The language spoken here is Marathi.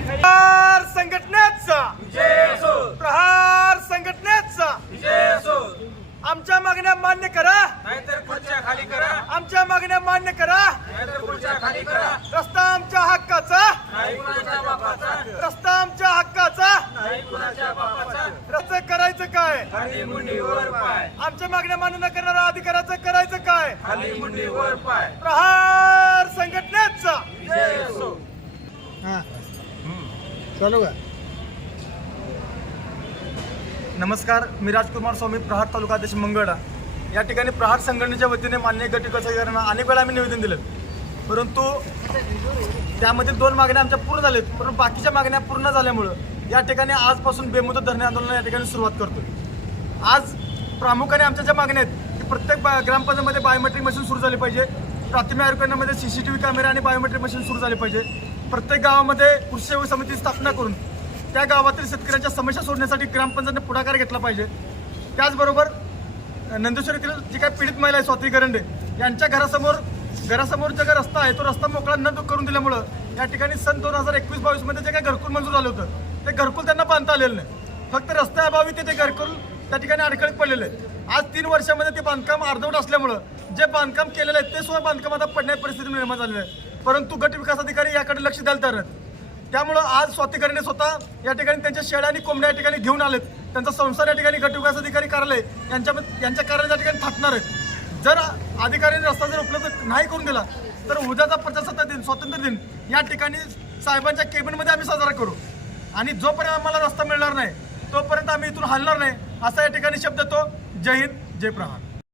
प्रहार संघटनेचा. प्रहार संघटनेचा. आमच्या मागण्या मान्य करा. नाहीतर खुर्च्या खाली करा आमच्या मागण्या मान्य करा. नाहीतर खुर्च्या खाली करा रस्ता आमच्या हक्काचा. नाही कुणाच्या बापाचा रस्ता आमच्या हक्काचा. नाही कुणाच्या बापाचा रस्ता करायचं काय? खाली मुंडीवर पाय आमच्या मागण्या मान्य न करणाऱ्या अधिकाराचं करायचं काय? खाली मुंडीवर पाय प्रहार संघटनेचा विजय असो चालू का? नमस्कार मी राजकुमार स्वामी प्रहार तालुका अध्यक्ष मंगळा या ठिकाणी प्रहार संघटनेच्या वतीने मान्य गट विकास अनेक वेळा आम्ही निवेदन दिलं. परंतु त्यामध्ये दोन मागण्या आमच्या पूर्ण झाल्यात परंतु बाकीच्या मागण्या पूर्ण झाल्यामुळं या ठिकाणी आजपासून बेमुदत धरणे आंदोलन या ठिकाणी सुरुवात करतो. आज प्रामुख्याने आमच्या ज्या मागण्या आहेत की प्रत्येक बा ग्रामपंचायतमध्ये बायोमेट्रिक मशीन सुरू झाली पाहिजे. प्राथमिक आरोग्यामध्ये C C T V camera आणि बायोमेट्रिक मशीन सुरू झाली पाहिजे. प्रत्येक गावामध्ये कृषी सेवा समिती स्थापना करून त्या गावातील शेतकऱ्यांच्या समस्या सोडण्यासाठी ग्रामपंचायतने पुढाकार घेतला पाहिजे. त्याचबरोबर नंदेश्वर येथील जी काही पीडित महिला आहे स्वाती गरंडे यांच्या घरासमोर घरासमोरचा जो रस्ता आहे तो रस्ता मोकळा न करून दिल्यामुळं या ठिकाणी सन दोन हजार एकवीस बावीसमध्ये जे काही घरकुल मंजूर झालं होतं ते घरकुल त्यांना बांधता आलेलं नाही. फक्त रस्त्याअभावी ते ते घरकुल त्या ठिकाणी अडकळीत पडलेले आहे आज तीन वर्षामध्ये ते बांधकाम अर्धवट असल्यामुळं जे बांधकाम केलेलं आहे ते सुद्धा बांधकाम आता पडण्याची परिस्थिती निर्माण झालेली आहे. परंतु गट विकास अधिकारी याकडे लक्ष द्यायला तर त्यामुळं आज स्वातिकारीने स्वतः या ठिकाणी त्यांच्या शेळ्या आणि कोंबड्या या ठिकाणी घेऊन आलेत. त्यांचा संसार या ठिकाणी गट विकास अधिकारी कार्यालय यांच्या यांच्या कार्यालय या ठिकाणी थाटणार आहेत. जर अधिकाऱ्यांनी रस्ता जर उपलब्ध नाही करून दिला तर उद्याचा प्रजासत्ताक दिन स्वातंत्र्य दिन या ठिकाणी साहेबांच्या केबिनमध्ये आम्ही साजरा करू. आणि जोपर्यंत आम्हाला रस्ता मिळणार नाही तोपर्यंत आम्ही इथून हलणार नाही असा या ठिकाणी शब्द तो जय हिंद जय प्रहार.